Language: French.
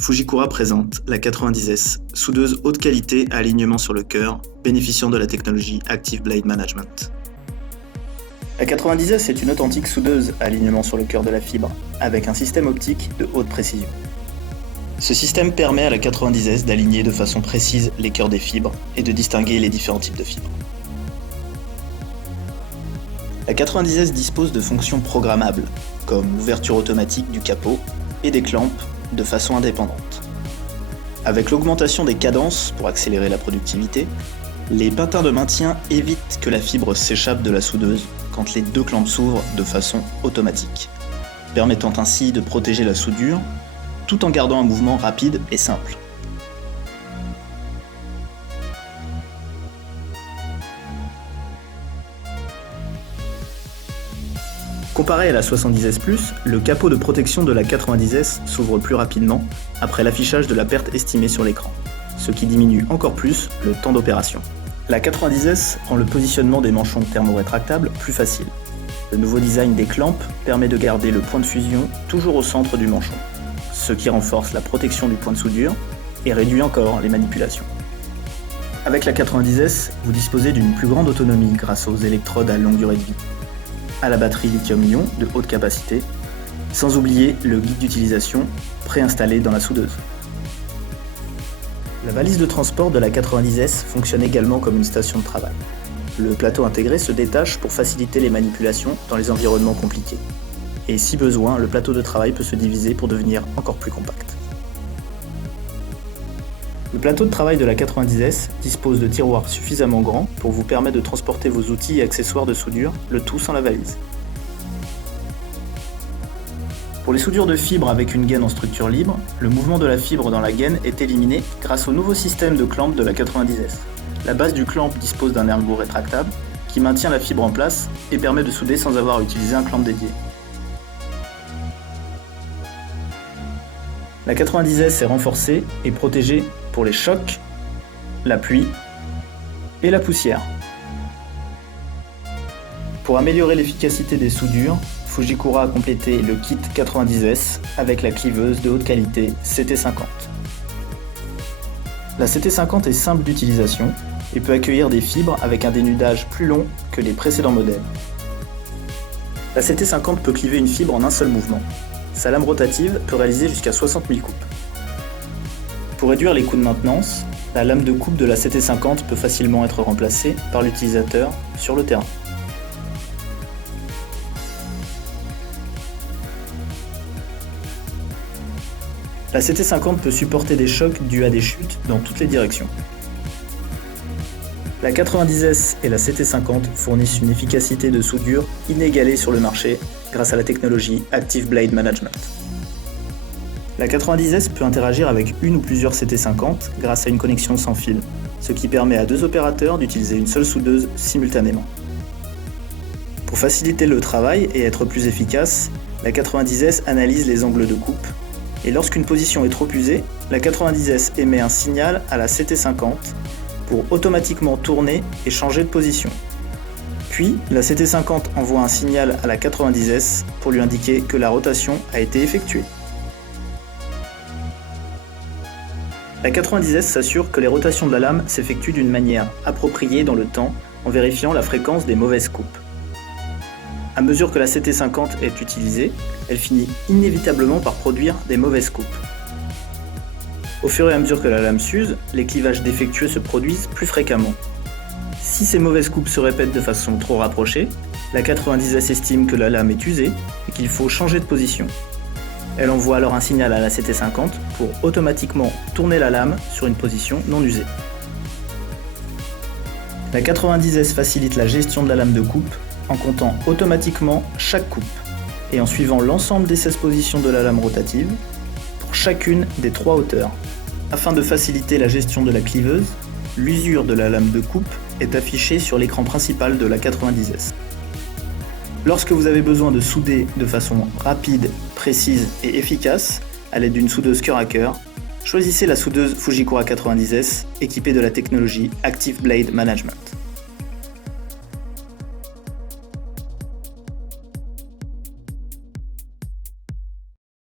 Fujikura présente la 90S, soudeuse haute qualité à alignement sur le cœur, bénéficiant de la technologie Active Blade Management. La 90S est une authentique soudeuse à alignement sur le cœur de la fibre, avec un système optique de haute précision. Ce système permet à la 90S d'aligner de façon précise les cœurs des fibres et de distinguer les différents types de fibres. La 90S dispose de fonctions programmables, comme l'ouverture automatique du capot et des clampes de façon indépendante. Avec l'augmentation des cadences pour accélérer la productivité, les pintins de maintien évitent que la fibre s'échappe de la soudeuse quand les deux clampes s'ouvrent de façon automatique, permettant ainsi de protéger la soudure tout en gardant un mouvement rapide et simple. Comparé à la 70S+, le capot de protection de la 90S s'ouvre plus rapidement après l'affichage de la perte estimée sur l'écran, ce qui diminue encore plus le temps d'opération. La 90S rend le positionnement des manchons thermorétractables plus facile. Le nouveau design des clampes permet de garder le point de fusion toujours au centre du manchon, ce qui renforce la protection du point de soudure et réduit encore les manipulations. Avec la 90S, vous disposez d'une plus grande autonomie grâce aux électrodes à longue durée de vie, à la batterie lithium-ion de haute capacité, sans oublier le guide d'utilisation préinstallé dans la soudeuse. La valise de transport de la 90S fonctionne également comme une station de travail. Le plateau intégré se détache pour faciliter les manipulations dans les environnements compliqués. Et si besoin, le plateau de travail peut se diviser pour devenir encore plus compact. Le plateau de travail de la 90S dispose de tiroirs suffisamment grands pour vous permettre de transporter vos outils et accessoires de soudure, le tout sans la valise. Pour les soudures de fibre avec une gaine en structure libre, le mouvement de la fibre dans la gaine est éliminé grâce au nouveau système de clamp de la 90S. La base du clamp dispose d'un ergot rétractable qui maintient la fibre en place et permet de souder sans avoir à utiliser un clamp dédié. La 90S est renforcée et protégée pour les chocs, la pluie et la poussière. Pour améliorer l'efficacité des soudures, Fujikura a complété le kit 90S avec la cliveuse de haute qualité CT50. La CT50 est simple d'utilisation et peut accueillir des fibres avec un dénudage plus long que les précédents modèles. La CT50 peut cliver une fibre en un seul mouvement. Sa lame rotative peut réaliser jusqu'à 60 000 coupes. Pour réduire les coûts de maintenance, la lame de coupe de la CT50 peut facilement être remplacée par l'utilisateur sur le terrain. La CT50 peut supporter des chocs dus à des chutes dans toutes les directions. La 90S et la CT50 fournissent une efficacité de soudure inégalée sur le marché grâce à la technologie Active Blade Management. La 90S peut interagir avec une ou plusieurs CT50 grâce à une connexion sans fil, ce qui permet à deux opérateurs d'utiliser une seule soudeuse simultanément. Pour faciliter le travail et être plus efficace, la 90S analyse les angles de coupe, et lorsqu'une position est trop usée, la 90S émet un signal à la CT50 pour automatiquement tourner et changer de position. Puis, la CT50 envoie un signal à la 90S pour lui indiquer que la rotation a été effectuée. La 90S s'assure que les rotations de la lame s'effectuent d'une manière appropriée dans le temps en vérifiant la fréquence des mauvaises coupes. À mesure que la CT50 est utilisée, elle finit inévitablement par produire des mauvaises coupes. Au fur et à mesure que la lame s'use, les clivages défectueux se produisent plus fréquemment. Si ces mauvaises coupes se répètent de façon trop rapprochée, la 90S estime que la lame est usée et qu'il faut changer de position. Elle envoie alors un signal à la CT50 pour automatiquement tourner la lame sur une position non usée. La 90S facilite la gestion de la lame de coupe en comptant automatiquement chaque coupe et en suivant l'ensemble des 16 positions de la lame rotative pour chacune des 3 hauteurs. Afin de faciliter la gestion de la cliveuse, l'usure de la lame de coupe est affichée sur l'écran principal de la 90S. Lorsque vous avez besoin de souder de façon rapide, précise et efficace, à l'aide d'une soudeuse cœur à cœur, choisissez la soudeuse Fujikura 90S équipée de la technologie Active Blade Management.